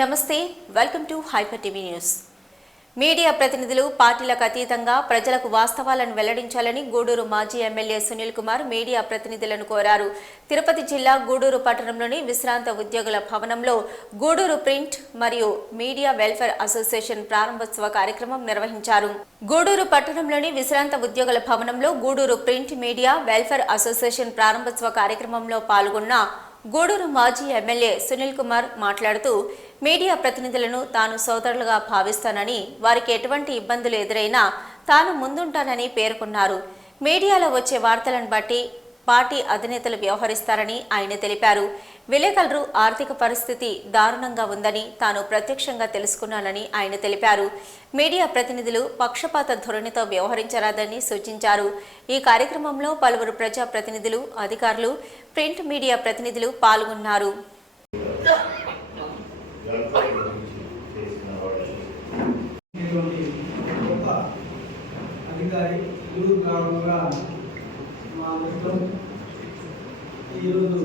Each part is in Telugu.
నమస్తే, welcome to hyper TV news. Media ప్రతినిధులు పార్టీలకు అతీతంగా ప్రజలకు వాస్తవాలను వెల్లడించాలని గూడూరు మాజీ ఎమ్మెల్యే సునీల్ కుమార్ మీడియా ప్రతినిధులను కోరారు. తిరుపతి జిల్లా గూడూరు పట్టణంలోని విశ్రాంత ఉద్యోగుల భవనంలో గూడూరు ప్రింట్ మరియు మీడియా వెల్ఫేర్ అసోసియేషన్ ప్రారంభోత్సవ కార్యక్రమం నిర్వహించారు. గూడూరు పట్టణంలోని విశ్రాంత ఉద్యోగుల భవనంలో Guduru print media welfare association ప్రారంభోత్సవ కార్యక్రమంలో పాల్గొన్న గూడూరు మాజీ ఎమ్మెల్యే సునీల్ కుమార్ మాట్లాడుతూ మీడియా ప్రతినిధులను తాను సోదరులుగా భావిస్తానని, వారికి ఎటువంటి ఇబ్బందులు ఎదురైనా తాను ముందుంటానని పేర్కొన్నారు. మీడియాలో వచ్చే వార్తలను బట్టి పార్టీ అధినేతలు వ్యవహరిస్తారని ఆయన తెలిపారు. విలేకరులు ఆర్థిక పరిస్థితి దారుణంగా ఉందని తాను ప్రత్యక్షంగా తెలుసుకున్నానని ఆయన తెలిపారు. మీడియా ప్రతినిధులు పక్షపాత ధోరణితో వ్యవహరించరాదని సూచించారు. ఈ కార్యక్రమంలో పలువురు ప్రజా ప్రతినిధులు, అధికారులు, ప్రింట్ మీడియా ప్రతినిధులు పాల్గొన్నారు. ఈరోజు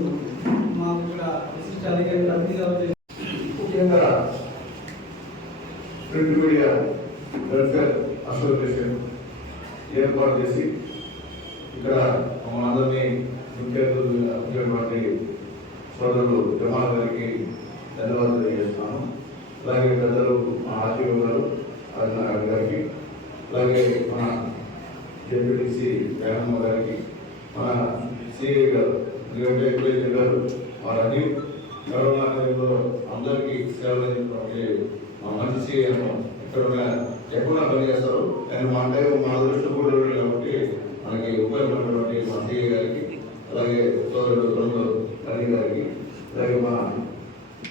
మాకు ఇక్కడ విశిష్ట అధికారులు ముఖ్యంగా ప్రింట్ మీడియా వెల్ఫేర్ అసోసియేషన్ ఏర్పాటు చేసి ఇక్కడ మనందరినీ ముఖ్యమైనటువంటి సోదరులు జమాల్ గారికి ధన్యవాదాలు తెలియజేస్తున్నాను. అలాగే పెద్దలు మా ఆర్టీఓ గారు గారికి, అలాగే మన జెడ్పీటీసీ వేణమ్మ గారికి, మన సిఐ గారు గారు, మా రాజీవ్ కరోనా టైంలో అందరికీ సేవలు అందించినటువంటి మా మంచి సిఐ ఇక్కడ ఎక్కువగా పనిచేస్తారు. అండ్ మా టైం మా అదృష్టం కూడా కాబట్టి మనకి ఉపయోగపడినటువంటి మా సిఐ గారికి, అలాగే సోదరుడు కరణి గారికి, అలాగే మా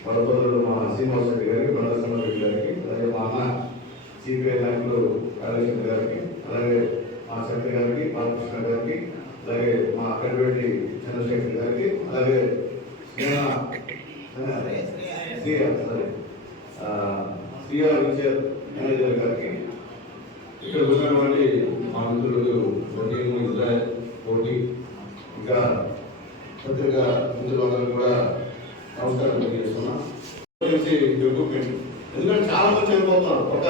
సోదరుడు మా శ్రీనివాస రెడ్డి గారికి, బండసింహ రెడ్డి గారికి, అలాగే మా అన్న సిపిఐ నాయకులు కాళేశ్వర గారికి, అలాగే మా శక్తి గారికి, బాలకృష్ణ గారికి, అలాగే మా కడివెట్టి చంద్రశేఖర్ గారికి, అలాగే సిఆర్ విజయ్ మేనేజర్ గారికి, ఇక్కడ ఉన్నటువంటి మా మిత్రులు వకీలు ఇజ్రాయల్ కోటి, ఇంకా పత్రికా మిత్రులందరూ కూడా నమస్కారం తెలియజేస్తున్నాం. ఎక్విప్మెంట్ ఎందుకంటే చాలా మంది చనిపోతున్నారు. ఒక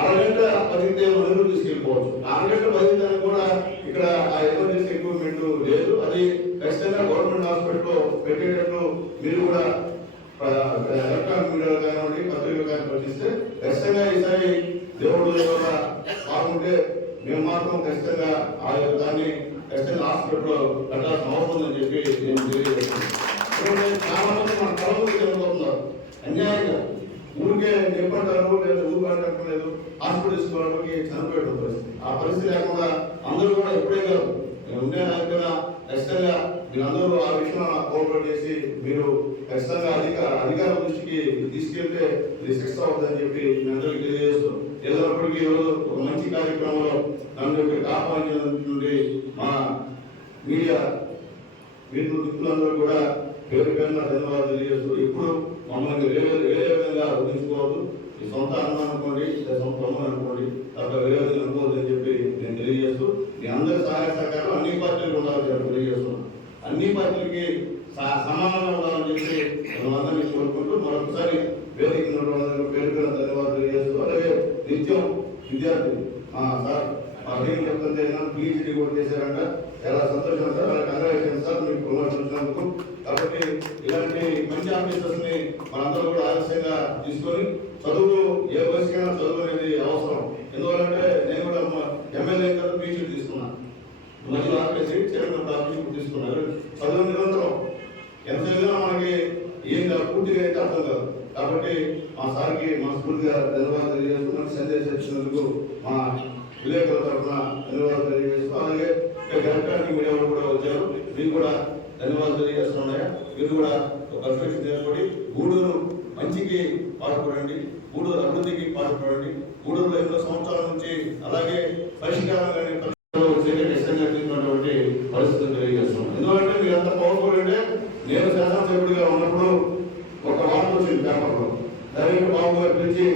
అరగంట 10 మంది తీసుకెళ్ళిపోవచ్చు. అరగంట 10 కూడా ఇక్కడ ఆ ఎమర్జెన్సీ ఎక్విప్మెంట్ లేదు. అది ఖచ్చితంగా గవర్నమెంట్ హాస్పిటల్లో పెట్టేటట్లు మీరు కూడా ఎలక్ట్రానిక్ మీడియాలో కానివ్వండి, పత్రికలు కానీ పట్టిస్తే ఖచ్చితంగా ఈసారి దేవుడు బాగుంటే మేము మాత్రం ఖచ్చితంగా ఆ దాన్ని ఖచ్చితంగా హాస్పిటల్లో పెట్టాల్సిన అవసరం ఉందని చెప్పి నేను తెలియజేస్తున్నాను. చాలా మంది మన కళలు చనిపోతున్నారు అన్యాయంగా. ఊరికే చెప్పంటారు లేదా ఊరు కట్టలేదు, హాస్పిటల్ తీసుకోవడానికి చనిపోయే పరిస్థితి. ఆ పరిస్థితి లేకుండా అందరూ కూడా ఎప్పుడే కాదు ఉండే నాయకున్నా ఖచ్చితంగా మీరందరూ ఆ విషయంలో కోఆపరేట్ చేసి మీరు ఖచ్చితంగా అధికారుల దృష్టికి తీసుకెళ్తే ఇది సక్సెస్ అవుతుందని చెప్పి మీ అందరికీ తెలియజేస్తూ, ఏదైనప్పటికీ ఈరోజు ఒక మంచి కార్యక్రమంలో నన్ను ఇక్కడికి ఆహ్వానించినటువంటి మా మీడియా మిత్రులందరూ కూడా పేరు పేరున ధన్యవాదాలు తెలియజేస్తూ, ఇప్పుడు మమ్మల్ని వేరే విధంగా ఊహించుకోవద్దు. ఈ సొంత అన్నం అనుకోండి, సొంత అమ్మ అనుకోండి, తప్ప వేరే విధంగా అనుకోవద్దు అని చెప్పి నేను తెలియజేస్తూ, మీ అందరి సహాయ సహకారం అన్ని పార్టీలకు ఉండాలని తెలియజేస్తున్నాను. అన్ని పార్టీలకి సమానంగా ఉండాలని చెప్పి అందరినీ కోరుకుంటూ మరొకసారి వేదిక పేరు పేరున ధన్యవాదాలు తెలియజేస్తూ, అలాగే నిత్యం విద్యార్థి సార్ అదేం చెప్తుంటే పిహెచ్డీ కూడా చేశారంట, చాలా సంతోషం సార్. అలాగే కంగ్రాచులేషన్ సార్ మీకు ప్రమోషన్ వచ్చినందుకు. కాబట్టి ఇలాంటి మంచి ఆఫీసర్స్ ని మనందరూ కూడా ఆలస్యంగా తీసుకొని చదువు ఏ వయసుకైనా చదువు అనేది అవసరం. ఎందువల్లంటే నేను కూడా ఎమ్మెల్యే కదా పిహెచ్డీ తీసుకున్నాను, మధ్యలో ఆపేసి చైర్మన్ ఆఫీస్ తీసుకున్నాను. చదువు నిరంతరం ఎంత చదివినా మనకి ఏం పూర్తిగా అయితే అర్థం కాదు. కాబట్టి మా సార్కి మనస్ఫూర్తిగా ధన్యవాదాలు తెలియజేస్తూ, మనకి సందేశం ఇచ్చినందుకు మా విలేకరుల తరఫున ధన్యవాదాలు తెలియజేస్తూ, అలాగే ఎలక్ట్రానిక్ మీడియా కూడా వచ్చారు, మీకు కూడా ధన్యవాదాలు తెలియజేస్తున్నాయా. మీరు కూడా ఒక పర్ఫెక్షన్ ఏర్పడి గూడూరు మంచికి పాటుపడండి, గూడూరు అభివృద్ధికి పాటుపడండి. గూడూరులో ఎన్నో సంవత్సరాల నుంచి అలాగే పరిష్కారం కానీ పరిస్థితులు తెలియజేస్తున్నాం. ఎందుకంటే మీరు అంత పవర్ఫుల్ అంటే, నేను శాసనసభ్యుడిగా ఉన్నప్పుడు ఒక వార్త వచ్చింది పేపర్లో, డైరెక్ట్ బాబు గారు పిలిచి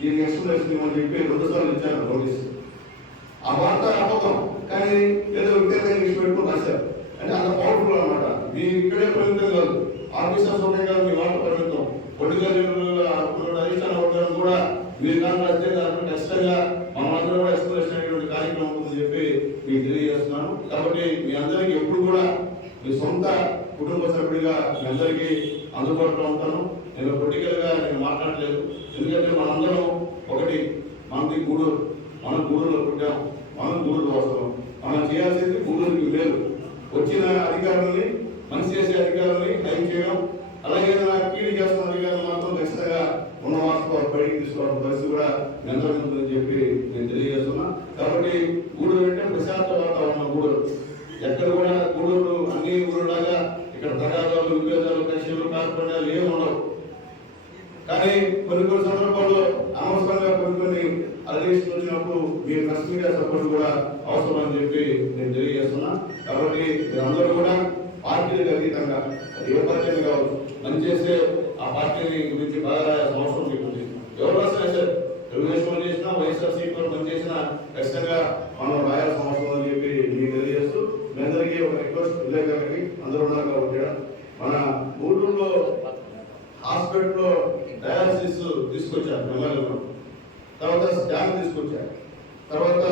దీనికి ఎక్స్ప్లెనేషన్ ఇవ్వని చెప్పి 2 సార్లు ఇచ్చాను పోలీసు. ఆ వార్త అబద్ధం, కానీ ఏదో వ్యక్తిగతంగా పెట్టుకుని రాశారు. అంటే అంత పవర్ఫుల్ అనమాట. మీ ఇక్కడే పరిమితం కాదు, ఆఫీసర్స్ ఉంటే కాదు మీ వార్త పరిమితం. పొలిటికల్ తెలియజేస్తున్నాను. కాబట్టి మీ అందరికీ ఎప్పుడు కూడా మీ సొంత కుటుంబ సభ్యుడిగా మీ అందరికీ అందుబాటులో ఉంటాను. నేను పొలిటికల్గా నేను మాట్లాడలేదు, ఎందుకంటే మనందరం ఒకటి. మనది గూడూరు, మనం గూడూరులో పుట్టాం, మనం గూడూరు వస్తాం. మనం చేయాల్సింది గూడూరుకి లేదు. వచ్చిన అధికారులని, మంచి చేసే అధికారులని హైక్ చేయడం, అలాగే నాకు కీడు చేస్తున్న అధికారులు మాత్రం ఖచ్చితంగా ఉన్న వాస్తవాలు బయటికి తీసుకోవడం పరిస్థితి కూడా నిందని చెప్పి నేను తెలియజేస్తున్నా. కాబట్టి గూడూరు అంటే ప్రశాంత వాతావరణం. గూడూరు ఎక్కడ కూడా గూడూరు అన్ని ఊరులాగా ఇక్కడ తగాదాలు, విభేదాలు, కక్షలు, కార్పణ్యాలు ఏమి ఉండవు. కానీ కొన్ని సందర్భాల్లో అనవసరంగా కొన్ని అలిగేషన్ వచ్చినప్పుడు మీ ప్రెస్ మీడియా సపోర్ట్ కూడా అవసరం అని చెప్పి నేను తెలియజేస్తున్నా. కాబట్టి మీరందరూ కూడా పార్టీలకు అతీతంగా, అది ఏ పార్టీ కావచ్చు, మంచి చేస్తే ఆ పార్టీని గురించి బాగా రాయాల్సిన అవసరం మీకు ఉంది. ఎవరు రాసినా సార్, తెలుగుదేశం చేసినా, వైఎస్ఆర్సీపీ మంచి చేసినా ఖచ్చితంగా మనం రాయాల్సిన అవసరం అని చెప్పి మీకు తెలియజేస్తూ, మీ అందరికీ ఒక రిక్వెస్ట్, విలేకరులకి అందరూ ఉన్నారు కాబట్టి మన ఊళ్ళో హాస్పిటల్లో డయాలసిస్ తీసుకొచ్చారు ఎమ్మెల్యేలో, తర్వాత స్కాన్ తీసుకొచ్చారు, తర్వాత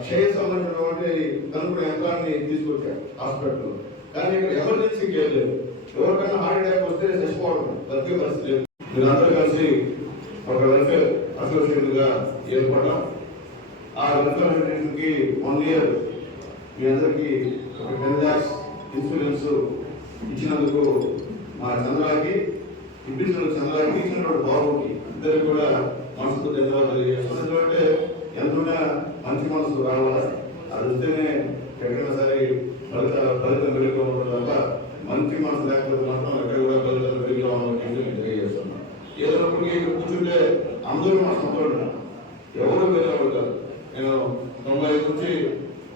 క్షయ సంబంధించినటువంటి కనుక్కునే యంత్రాన్ని తీసుకొచ్చారు హాస్పిటల్లో. కానీ ఇక్కడ ఎమర్జెన్సీ కేర్ లేదు. ఎవరికైనా హార్ట్ అటాక్ వస్తే చచ్చిపోవడం బతికే పరిస్థితి లేదు. మీరందరూ కలిసి ఒక వెల్ఫేర్ అసోసియేషన్ గా ఏర్పడ్డాం. ఆ వెల్ఫేర్ అసోసియేషన్ కి 1 year మీ అందరికీ ఒక 10 lakhs ఇన్సూరెన్స్ ఇచ్చినందుకు మా చంద్రాకి ఇచ్చినటువంటి బాబుకి ఇద్దరికి కూడా మనసుకు ధన్యవాదాలు తెలియజేస్తున్నాం. ఎందుకంటే ఎంతున్నా మంచి మనసు రావాలి, అది వస్తేనే ఎక్కడైనా సరే ఫలితం వెలుగుగా ఉంటుంది తప్ప మంచి మనసు లేకపోతే మాత్రం ఎక్కడ కూడా ఫలితం వెలుగుగా ఉండడం తెలియజేస్తున్నాం. ఏదైనప్పటికీ ఇక్కడ కూర్చుంటే అందరూ మా సంతోషం, ఎవరు వేరేవాడు కాదు. నేను 95 నుంచి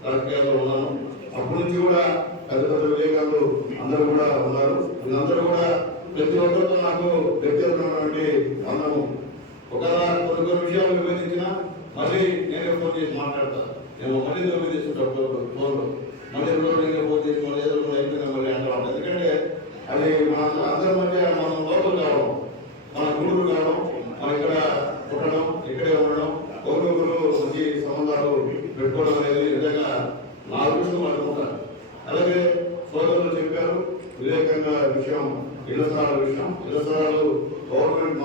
రాజకీయాల్లో ఉన్నాను. అప్పటి నుంచి కూడా పెద్ద పెద్ద విలేకరులు అందరూ కూడా ఉన్నారు. వీళ్ళందరూ కూడా ప్రతి ఒక్కరితో నాకు వ్యక్తిగతమైనటువంటి బంధము. ఒకవేళ కొన్ని విషయాలు విభేదించినా మళ్ళీ నేనే ఫోన్ చేసి మాట్లాడతాను. నేను మళ్ళీ విభేదిస్తుంటాను ఫోన్లో, మళ్ళీ నేనే ఫోన్ చేసి మళ్ళీ ఏదో అయిపోయినా మళ్ళీ అంటాను. ఎందుకంటే అది మన అందరి మధ్య మనం లోపల కావడం, మన గురువులు కావడం, మనం ఇక్కడ పుట్టడం, ఇక్కడే ఉండడం, ఒకరికొకరు మంచి సంబంధాలు పెట్టుకోవడం అనేది నిజంగా నా దృష్టిలో అనుకుంటాను. అలాగే సోదరులు చెప్పారు వివేకంగా విషయం, ఇళ్ల స్థలాల విషయం. ఇళ్ల స్థలాలు గవర్నమెంట్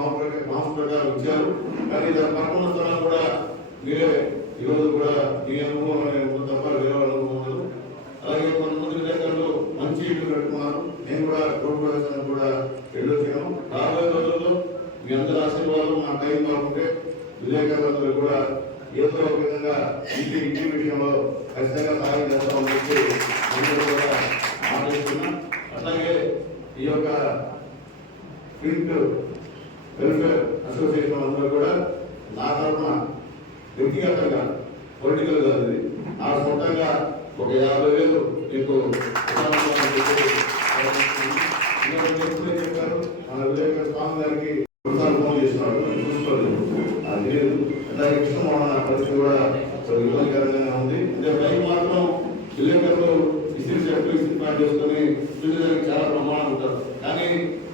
నామ్స్ ప్రకారం ఇచ్చారు, కానీ దాని పక్కన స్థలం కూడా మీరే ఈరోజు కూడా మీ అనుభవం తప్ప వేరే అనుభవం ఉండదు. అలాగే కొంతమంది విలేకరులు మంచి ఇల్లు కట్టుకున్నారు. నేను కూడా గృహప్రవేశానికి కూడా వెళ్ళొచ్చాను. రాబోయే రోజుల్లో మీ అందరి ఆశీర్వాదం నా టైం బాగుంటే విలేకరులందరూ కూడా ఏదో ఒక విధంగా ఇంటి విషయంలో ఖచ్చితంగా సహాయం చేస్తామని చెప్పి అందరూ కూడా ఆలోచిస్తున్నా. అట్లాగే ఈ యొక్క ప్రింట్ వెల్ఫేర్ అసోసియేషన్ అందరూ కూడా నా తరఫున వ్యక్తిగతంగా, పొలిటికల్ కాదు, ఇది నా సొంతంగా ఒక 50,000 మీకు చెప్పారు. మన విలేకరు స్వామి గారికి ఫోన్ చేస్తున్నాడు, చూసుకోలేదు, అది లేదు. అలాగే కృష్ణమోహన్ పరిస్థితి కూడా ఇబ్బందికరంగానే ఉంది. అంటే పైకి మాత్రం విలేకరులు ఇస్త్రీ చేసుకుని చూసేదానికి చాలా ప్రమాణం ఉంటారు, కానీ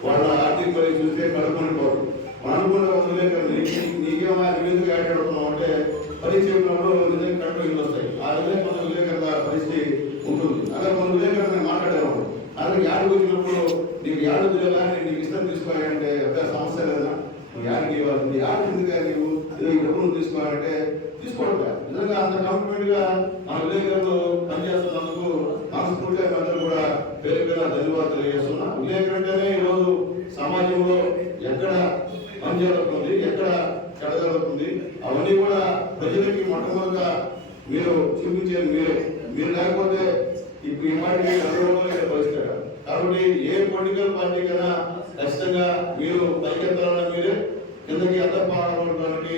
వాళ్ళ ఆర్థిక పరిస్థితి చూస్తే కడుపునిపోరు. మనం కూడా ఒక విలేకరులు నీకేమైనా నివేదిక ఆడుతున్నాం అంటే పరీక్ష నిజంగా కడుపు ఇల్లు వస్తాయి. ఆ విధంగా కొంత విలేకరుల పరిస్థితి ఉంటుంది. అలా కొన్ని విలేకరులు మాట్లాడేవాడు, అలాగే యాడికి వచ్చినప్పుడు నీకు యాడు తెలియదా, నీకు ఇష్టం తీసుకోవాలంటే పెద్ద సమస్య లేదా, నువ్వు యాడికి ఇవ్వాలి, యాడు ఎందుకు నీవు ఏదో ఈ డబ్బులు తీసుకోవాలంటే తీసుకోవడం. నిజంగా అంత కాంప్లిమెంట్ గా మన విలేకరులు పనిచేస్తున్నందుకు మనస్ఫూర్తిగా అందరూ కూడా పేరు పేరు ధన్యవాదాలు తెలియజేస్తున్నా. విలేకరు అంటేనే ఈరోజు సమాజంలో ఎక్కడ పని జరుగుతుంది, ఎక్కడ చెడ జరుగుతుంది, అవన్నీ కూడా ప్రజలకి మొట్టమొదటిగా మీరు చూపించేది మీరు లేకపోతే ఇప్పుడు ఈ పార్టీ పరిస్థితి. కాబట్టి ఏ పొలిటికల్ పార్టీ కన్నా ఖచ్చితంగా మీరు పైకెత్తాలన్నా మీరే, కిందకి అర్థపాలడానికి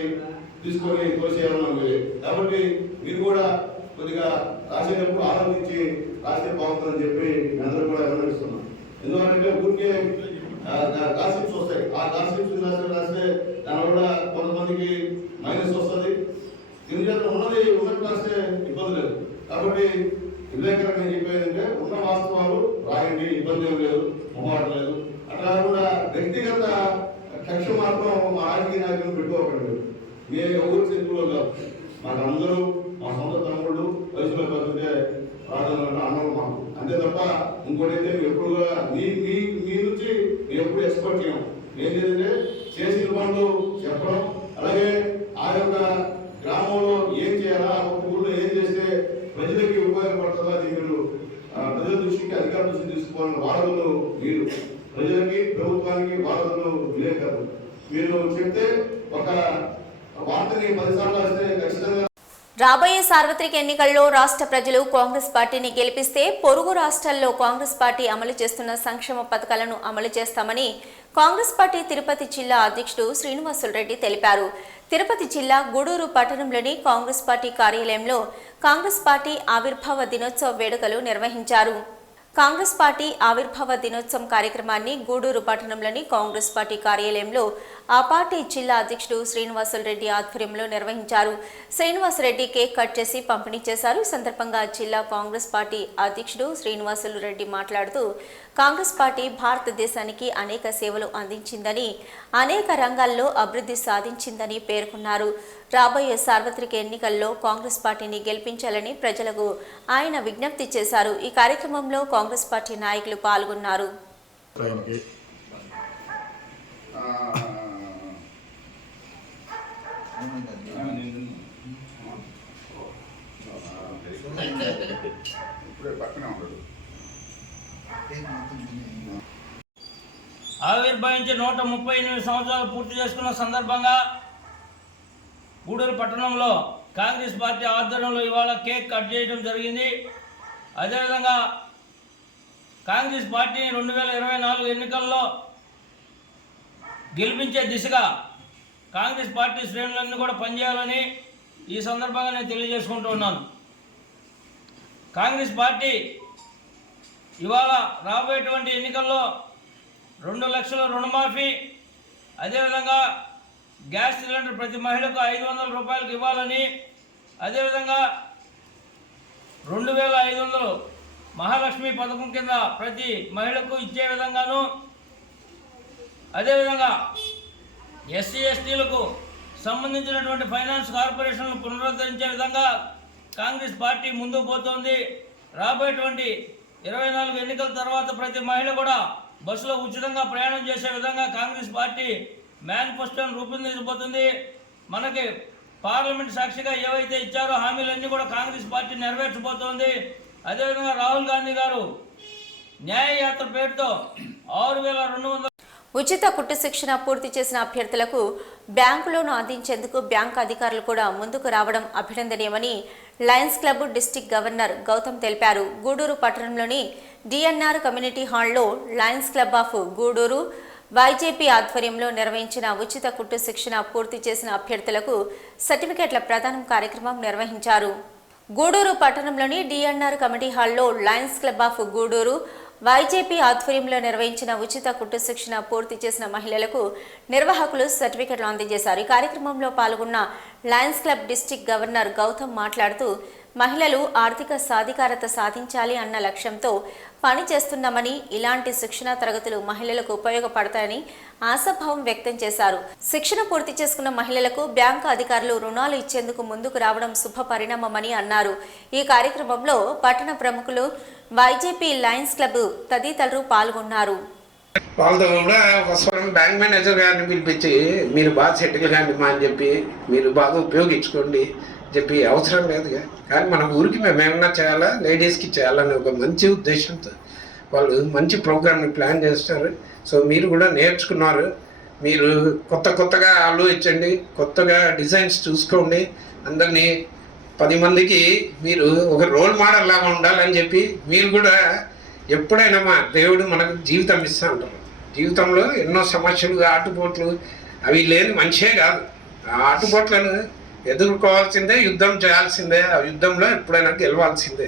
తీసుకొని తోసేయాలన్నా మీరే. కాబట్టి మీరు కూడా కొద్దిగా రాసేటప్పుడు ఆలోచించి రాస్తే బాగుంటుందని చెప్పి అందరూ కూడా వివరిస్తున్నాం. ఎందుకంటే ఊరికే గాసిప్స్ వస్తాయి, ఆ గాసిప్స్ రాస్తే దానివల్ల కొంతమందికి మైనస్ వస్తుంది. దీనిచేత ఉన్నట్టు రాస్తే ఇబ్బంది లేదు. కాబట్టి విలేకరు నేను చెప్పేది అంటే ఉన్న వాస్తవాలు రాయండి, ఇబ్బంది ఏం లేదు, మొహమాట లేదు. అట్లా కూడా వ్యక్తిగత కక్ష మాత్రం మా రాజకీయ నాయకులను పెట్టుకోకండి. మేము ఎవరు శత్రువులు కాదు, మాకు అందరూ మా సొంత తమ్ముళ్ళు, వయసులో పడుతుంటే ప్రార్థన అన్నం మాకు అంతే తప్ప ఇంకోటైతే ఎప్పుడు మీ మీ మీ నుంచి ఎప్పుడు ఎక్స్పర్ట్ లేము. ఏంటంటే చేసిన పనులు చెప్పడం, అలాగే ఆ యొక్క గ్రామంలో ఏం చేయాలా, ఆ ఒక్క ఊళ్ళో ఏం చేస్తే ప్రజలకి ఉపయోగపడుతుందో అది మీరు ప్రజల దృష్టికి అధికార దృష్టికి తీసుకోవాలని వాదనలు మీరు ప్రజలకి ప్రభుత్వానికి వాదనలు విలేకరు మీరు చెప్తే ఒక వార్తని 10 సార్లు వస్తే ఖచ్చితంగా రాబోయే సార్వత్రిక ఎన్నికల్లో రాష్ట్ర ప్రజలు కాంగ్రెస్ పార్టీని గెలిపిస్తే పొరుగు రాష్ట్రాల్లో కాంగ్రెస్ పార్టీ అమలు చేస్తున్న సంక్షేమ పథకాలను అమలు చేస్తామని కాంగ్రెస్ పార్టీ తిరుపతి జిల్లా అధ్యక్షుడు శ్రీనివాసులు రెడ్డి తెలిపారు. తిరుపతి జిల్లా గూడూరు పట్టణంలోని కాంగ్రెస్ పార్టీ కార్యాలయంలో కాంగ్రెస్ పార్టీ ఆవిర్భావ దినోత్సవ వేడుకలు నిర్వహించారు. కాంగ్రెస్ పార్టీ ఆవిర్భావ దినోత్సవం కార్యక్రమాన్ని గూడూరు పట్టణంలోని కాంగ్రెస్ పార్టీ కార్యాలయంలో ఆ పార్టీ జిల్లా అధ్యక్షుడు శ్రీనివాసులు రెడ్డి ఆధ్వర్యంలో నిర్వహించారు. శ్రీనివాసరెడ్డి కేక్ కట్ చేసి పంపిణీ చేశారు. ఈ సందర్భంగా జిల్లా కాంగ్రెస్ పార్టీ అధ్యక్షుడు శ్రీనివాసులు రెడ్డి మాట్లాడుతూ కాంగ్రెస్ పార్టీ భారతదేశానికి అనేక సేవలు అందించిందని, అనేక రంగాల్లో అభివృద్ధి సాధించిందని పేర్కొన్నారు. రాబోయే సార్వత్రిక ఎన్నికల్లో కాంగ్రెస్ పార్టీని గెలిపించాలని ప్రజలకు ఆయన విజ్ఞప్తి చేశారు. ఈ కార్యక్రమంలో కాంగ్రెస్ పార్టీ నాయకులు పాల్గొన్నారు. ఆవిర్భవించి 138 సంవత్సరాలు పూర్తి చేసుకున్న సందర్భంగా గూడూరు పట్టణంలో కాంగ్రెస్ పార్టీ ఆధ్వర్యంలో ఇవాళ కేక్ కట్ చేయడం జరిగింది. అదేవిధంగా కాంగ్రెస్ పార్టీ 2024 ఎన్నికల్లో గెలిపించే దిశగా కాంగ్రెస్ పార్టీ శ్రేణులన్నీ కూడా పనిచేయాలని ఈ సందర్భంగా నేను తెలియజేసుకుంటూ ఉన్నాను. కాంగ్రెస్ పార్టీ ఇవాళ రాబోయేటువంటి ఎన్నికల్లో 2 లక్షల రుణమాఫీ, అదేవిధంగా గ్యాస్ సిలిండర్ ప్రతి మహిళకు 500 రూపాయలకు ఇవ్వాలని, అదేవిధంగా 2500 మహాలక్ష్మి పథకం కింద ప్రతి మహిళకు ఇచ్చే విధంగాను, అదేవిధంగా ఎస్సీ ఎస్టీలకు సంబంధించినటువంటి ఫైనాన్స్ కార్పొరేషన్లు పునరుద్ధరించే విధంగా కాంగ్రెస్ పార్టీ ముందుకు పోతోంది. రాబోయేటువంటి 24 ఎన్నికల తర్వాత ప్రతి మహిళ కూడా బస్సులో ఉచితంగా ప్రయాణం చేసే విధంగా కాంగ్రెస్ పార్టీ మేనిఫెస్టోను రూపొందించబోతుంది. మనకి పార్లమెంట్ సాక్షిగా ఏవైతే ఇచ్చారో హామీలన్నీ కూడా కాంగ్రెస్ పార్టీ నెరవేర్చబోతోంది. అదేవిధంగా రాహుల్ గాంధీ గారు న్యాయ యాత్ర పేరుతో 6200 ఉచిత కుట్టు శిక్షణ పూర్తి చేసిన అభ్యర్థులకు బ్యాంకు లోను అందించేందుకు బ్యాంకు అధికారులు కూడా ముందుకు రావడం అభినందనీయమని lions club district governor Gautam తెలిపారు. గూడూరు పట్టణంలోని డిఎన్ఆర్ కమ్యూనిటీ హాల్లో lions club of Guduru YJP ఆధ్వర్యంలో నిర్వహించిన ఉచిత కుట్టు శిక్షణ పూర్తి చేసిన అభ్యర్థులకు సర్టిఫికెట్ల ప్రదానం కార్యక్రమం నిర్వహించారు. గూడూరు పట్టణంలోని డిఎన్ఆర్ కమిటీ హాల్లో lions club of Guduru YJP ఆధ్వర్యంలో నిర్వహించిన ఉచిత కుట్టు శిక్షణ పూర్తి చేసిన మహిళలకు నిర్వాహకులు సర్టిఫికెట్లు అందజేశారు. ఈ కార్యక్రమంలో పాల్గొన్న lions club district governor Gautam మాట్లాడుతూ మహిళలు ఆర్థిక సాధికారత సాధించాలి అన్న లక్ష్యంతో పనిచేస్తున్నామని, ఇలాంటి శిక్షణ తరగతులు మహిళలకు ఉపయోగపడతాయని ఆశాభావం వ్యక్తం చేశారు. శిక్షణ పూర్తి చేసుకున్న మహిళలకు బ్యాంకు అధికారులు రుణాలు ఇచ్చేందుకు ముందుకు రావడం శుభ పరిణామమని అన్నారు. ఈ కార్యక్రమంలో పట్టణ ప్రముఖులు, వైజేపీ లయన్స్ క్లబ్ తదితరులు పాల్గొన్నారు. వాళ్ళతో కూడా బ్యాంక్ మేనేజర్ గారిని పిలిపించి మీరు బాగా సెటిల్ కాండి మా అని చెప్పి మీరు బాగా ఉపయోగించుకోండి చెప్పి అవసరం లేదుగా, కానీ మన ఊరికి మేము ఏమన్నా చేయాలా, లేడీస్కి చేయాలని ఒక మంచి ఉద్దేశంతో వాళ్ళు మంచి ప్రోగ్రామ్ని ప్లాన్ చేస్తారు. సో మీరు కూడా నేర్చుకున్నారు. మీరు కొత్తగా ఆలోచించండి, కొత్తగా డిజైన్స్ చూసుకోండి. అందరినీ 10 మందికి మీరు ఒక రోల్ మోడల్ లాగా ఉండాలని చెప్పి మీరు కూడా ఎప్పుడైనా మా దేవుడు మనకు జీవితం ఇస్తూ ఉంటారు. జీవితంలో ఎన్నో సమస్యలు, ఆటుపోట్లు అవి లేని మనిషే కాదు. ఆ ఆటుపోట్లను ఎదుర్కోవాల్సిందే, యుద్ధం చేయాల్సిందే, ఆ యుద్ధంలో ఎప్పుడైనా గెలవాల్సిందే.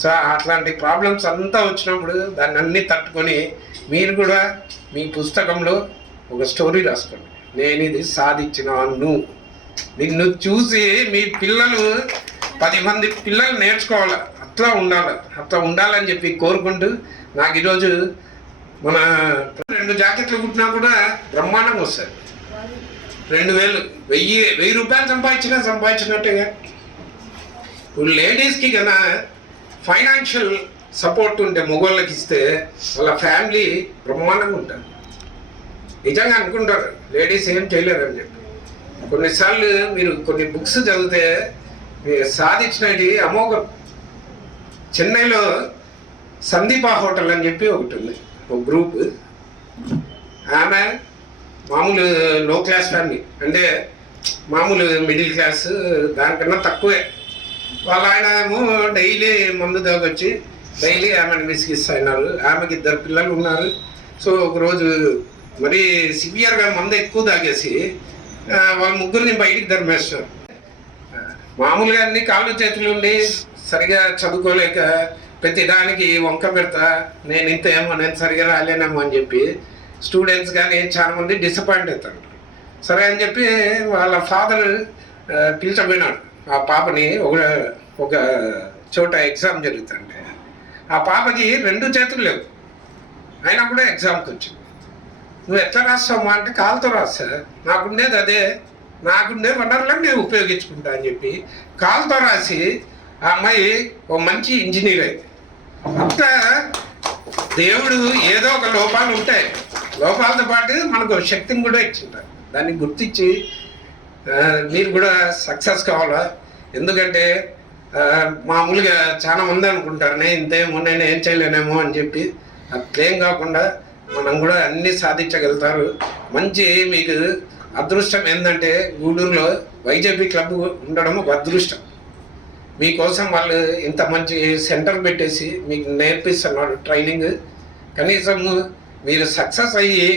సో అట్లాంటి ప్రాబ్లమ్స్ అంతా వచ్చినప్పుడు దాన్ని అన్నీ తట్టుకొని మీరు కూడా మీ పుస్తకంలో ఒక స్టోరీ రాసుకోండి. నేను ఇది సాధించినాను. నిన్ను చూసి మీ పిల్లలు 10 మంది పిల్లలు నేర్చుకోవాలి, అట్లా ఉండాలని చెప్పి కోరుకుంటూ నాకు ఈరోజు మన 2 జాకెట్లు కుట్టినా కూడా బ్రహ్మాండంగా వస్తాయి. 2000 రూపాయలు సంపాదించినట్టుగా ఇప్పుడు లేడీస్కి కన్నా ఫైనాన్షియల్ సపోర్ట్ ఉంటే మగవాళ్ళకి ఇస్తే వాళ్ళ ఫ్యామిలీ బ్రహ్మాండంగా ఉంటారు. నిజంగా అనుకుంటారు లేడీస్ ఏం చేయలేరని చెప్పి. కొన్నిసార్లు మీరు కొన్ని బుక్స్ చదివితే మీరు సాధించినవి అమోఘం. చెన్నైలో సందీప హోటల్ అని చెప్పి ఒకటి ఉంది, ఒక గ్రూప్. ఆమె మామూలు లో క్లాస్ ఫ్యామిలీ, అంటే మామూలు మిడిల్ క్లాస్, దానికన్నా తక్కువే. వాళ్ళ ఆయన ఏమో డైలీ మందు దాకొచ్చి డైలీ ఆమెను విసిగిస్తున్నారు. ఆమెకి 2 పిల్లలు ఉన్నారు. సో ఒకరోజు మరీ సివియర్గా మందు ఎక్కువ తాగేసి వాళ్ళ ముగ్గురిని బయటికి ధర్మేస్తారు. మామూలుగా అన్ని కాళ్ళు చేతులు ఉండి సరిగా చదువుకోలేక ప్రతి దానికి వంక పెడతా, నేను ఇంతేమో, నేను సరిగా రాలేనేమో అని చెప్పి స్టూడెంట్స్ కానీ చాలా మంది డిసప్పాయింట్ అవుతారు. సరే అని చెప్పి వాళ్ళ ఫాదర్ పిలిచబోయినాడు ఆ పాపని. ఒక చోట ఎగ్జామ్ జరుగుతుంటే ఆ పాపకి 2 చేతులు లేవు, అయినా కూడా ఎగ్జామ్కి వచ్చింది. నువ్వు ఎట్లా రాస్తావు అంటే కాలుతో రాస్తా, నాకుండేది అదే, నాకుండే వనరులను నేను ఉపయోగించుకుంటా అని చెప్పి కాలుతో రాసి ఆ అమ్మాయి ఒక మంచి ఇంజనీర్ అయింది. అంతా దేవుడు ఏదో ఒక లోపాలు ఉంటాయి, లోపాలతో పాటు మనకు శక్తిని కూడా ఇచ్చింటారు. దాన్ని గుర్తించి మీరు కూడా సక్సెస్ కావాలా. ఎందుకంటే మామూలుగా చాలా మంది అనుకుంటారు నేను ఇంతేమో, నేను ఏం చేయలేనేమో అని చెప్పి. అట్లేం కాకుండా మనం కూడా అన్నీ సాధించగలుగుతారు. మంచి మీకు అదృష్టం ఏంటంటే గూడూరులో వైజేపీ క్లబ్ ఉండడం ఒక అదృష్టం. మీకోసం వాళ్ళు ఇంత మంచి సెంటర్ పెట్టేసి మీకు నేర్పిస్తున్నారు ట్రైనింగ్. కనీసం మీరు సక్సెస్ అయ్యి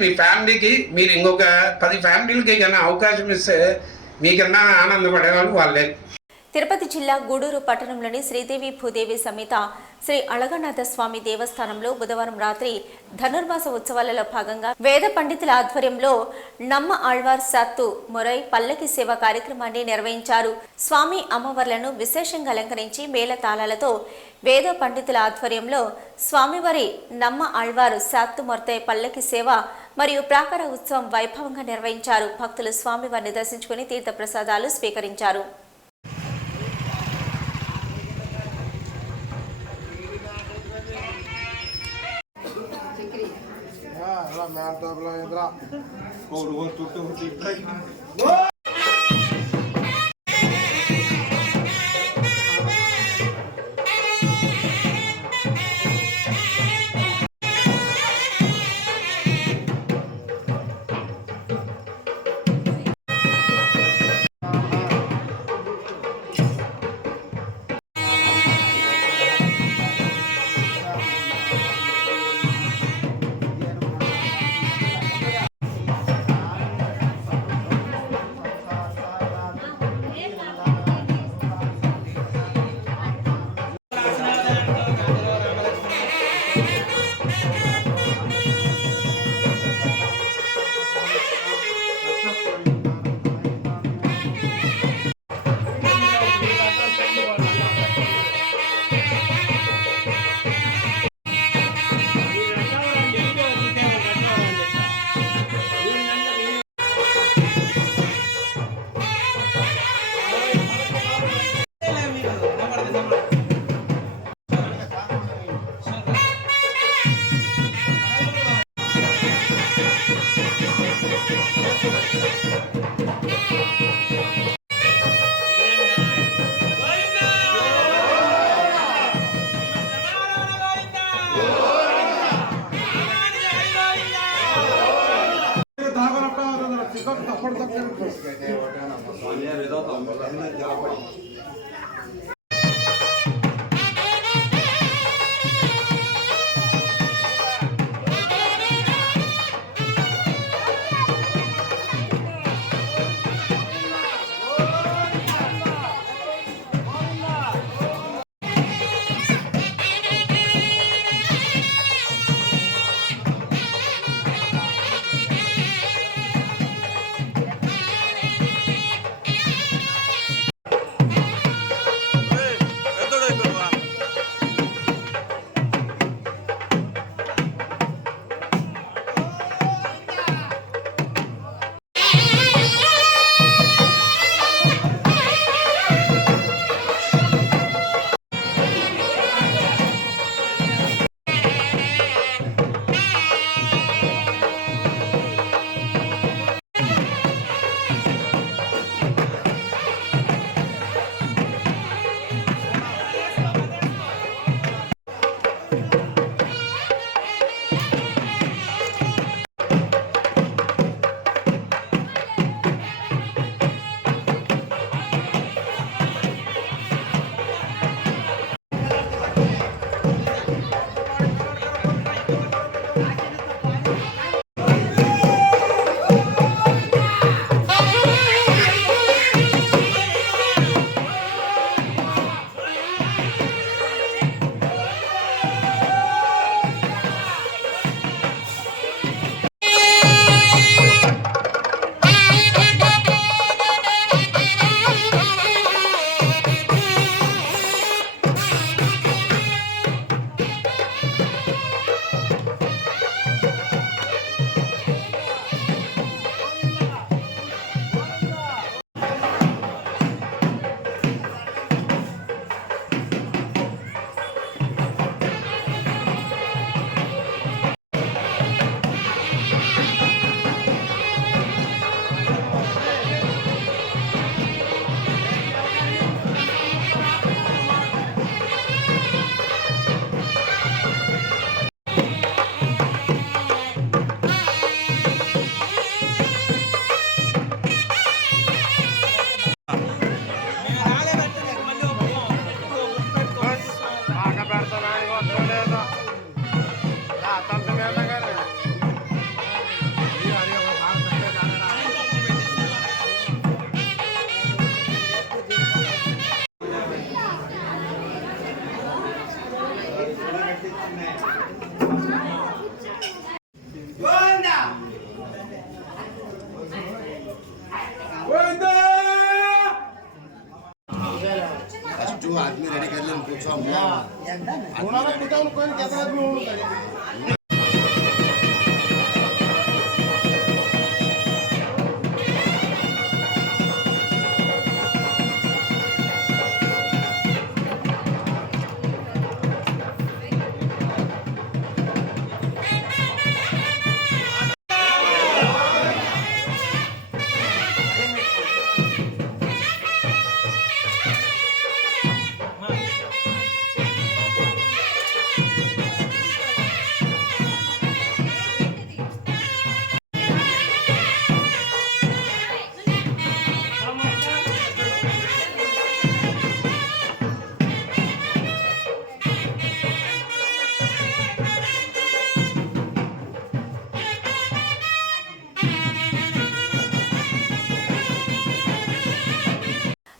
మీ ఫ్యామిలీకి, మీరు ఇంకొక 10 ఫ్యామిలీలకి కన్నా అవకాశం ఇస్తే మీకన్నా ఆనందపడేవాళ్ళు వాళ్ళే. తిరుపతి జిల్లా గూడూరు పట్టణంలోని శ్రీదేవి భూదేవి సమేత శ్రీ అళగనాథ స్వామి దేవస్థానంలో బుధవారం రాత్రి ధనుర్మాస ఉత్సవాలలో భాగంగా వేద పండితుల ఆధ్వర్యంలో నమ్మ ఆళ్వార్ సత్తు మొరై పల్లకి సేవ కార్యక్రమాన్ని నిర్వహించారు. స్వామి అమ్మవార్లను విశేషంగా అలంకరించి మేళతాళాలతో వేద పండితుల ఆధ్వర్యంలో స్వామివారి నమ్మ ఆళ్వారు సత్తు మొరై పల్లకి సేవ మరియు ప్రాకార ఉత్సవం వైభవంగా నిర్వహించారు. భక్తులు స్వామివారిని దర్శించుకుని తీర్థ ప్రసాదాలు స్వీకరించారు.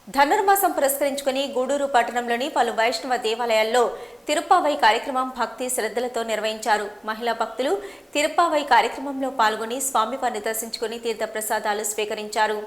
ధనుర్మాసం పురస్కరించుకుని గూడూరు పట్టణంలోని పలు వైష్ణవ దేవాలయాల్లో తిరుప్పావై కార్యక్రమం భక్తి శ్రద్ధలతో నిర్వహించారు. మహిళా భక్తులు తిరుప్పావై కార్యక్రమంలో పాల్గొని స్వామివారిని దర్శించుకుని తీర్థప్రసాదాలు స్వీకరించారు.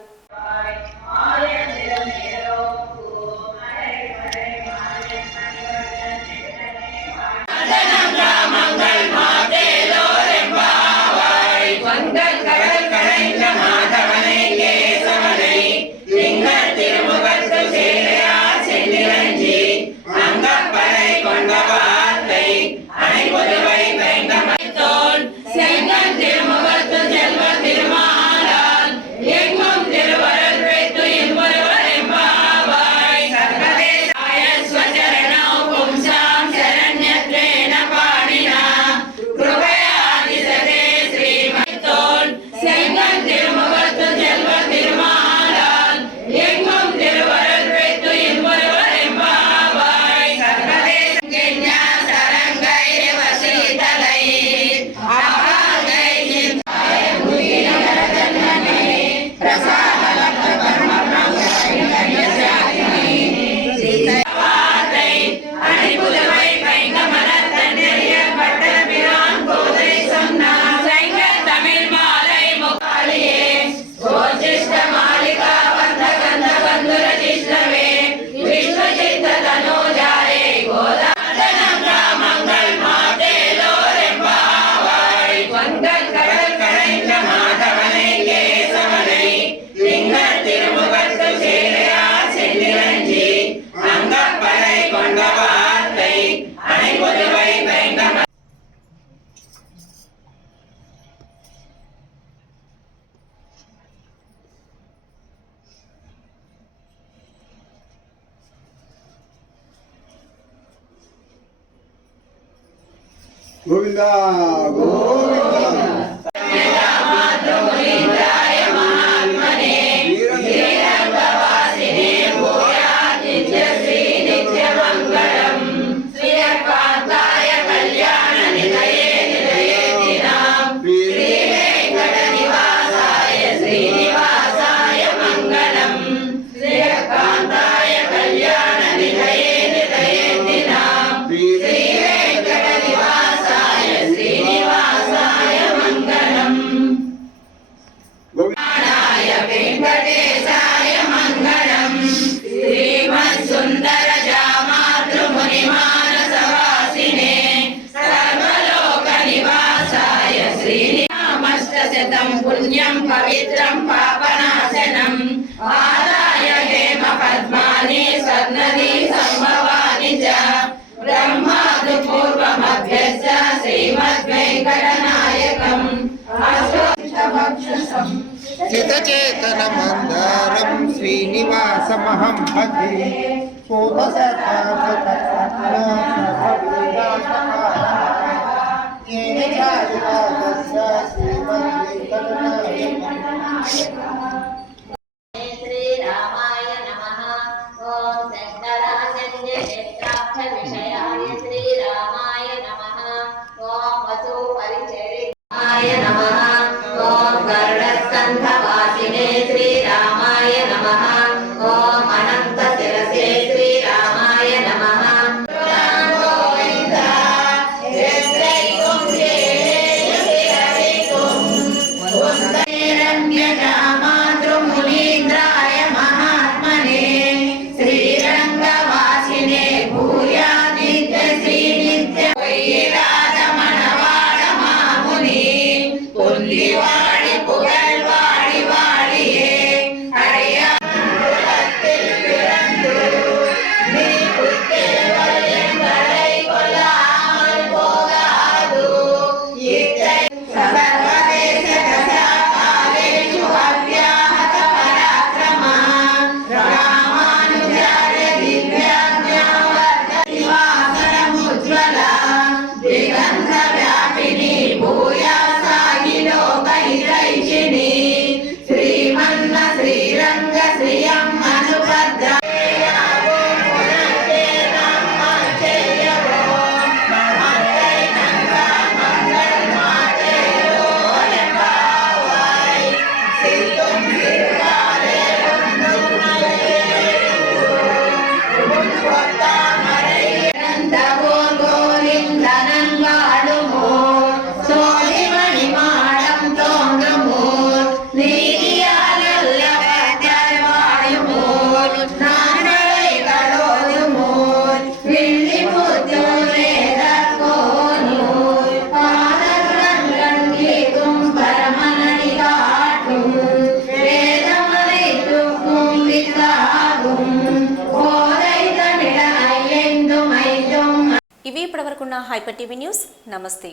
గోవిందా గోవిందా పుణ్యం పవిత్రం పాపనాశనం ఆదాయ హేమ పద్మాని స్వర్ణది సంభవాని చ బ్రహ్మాదు పూర్వమభ్యస్య శ్రీమద్వేంకటనాయకం అష్టభక్షసం చితచేతన మందారం శ్రీనివాసమహం భజే శ్రీరామాయ నమః. ఓం శంకరాచార్య విషయాయ శ్రీరామాయ నమః. ఓం వసు పరిచరితాయ నమః. ఓం గరుడస్కంధవాసినే శ్రీరామాయ నమః. ఓం అనంత శిరసే శ్రీరామాయ నమః. గోవింద జయ ఇప్పటివరకున్న హైపర్ టీవీ న్యూస్. నమస్తే.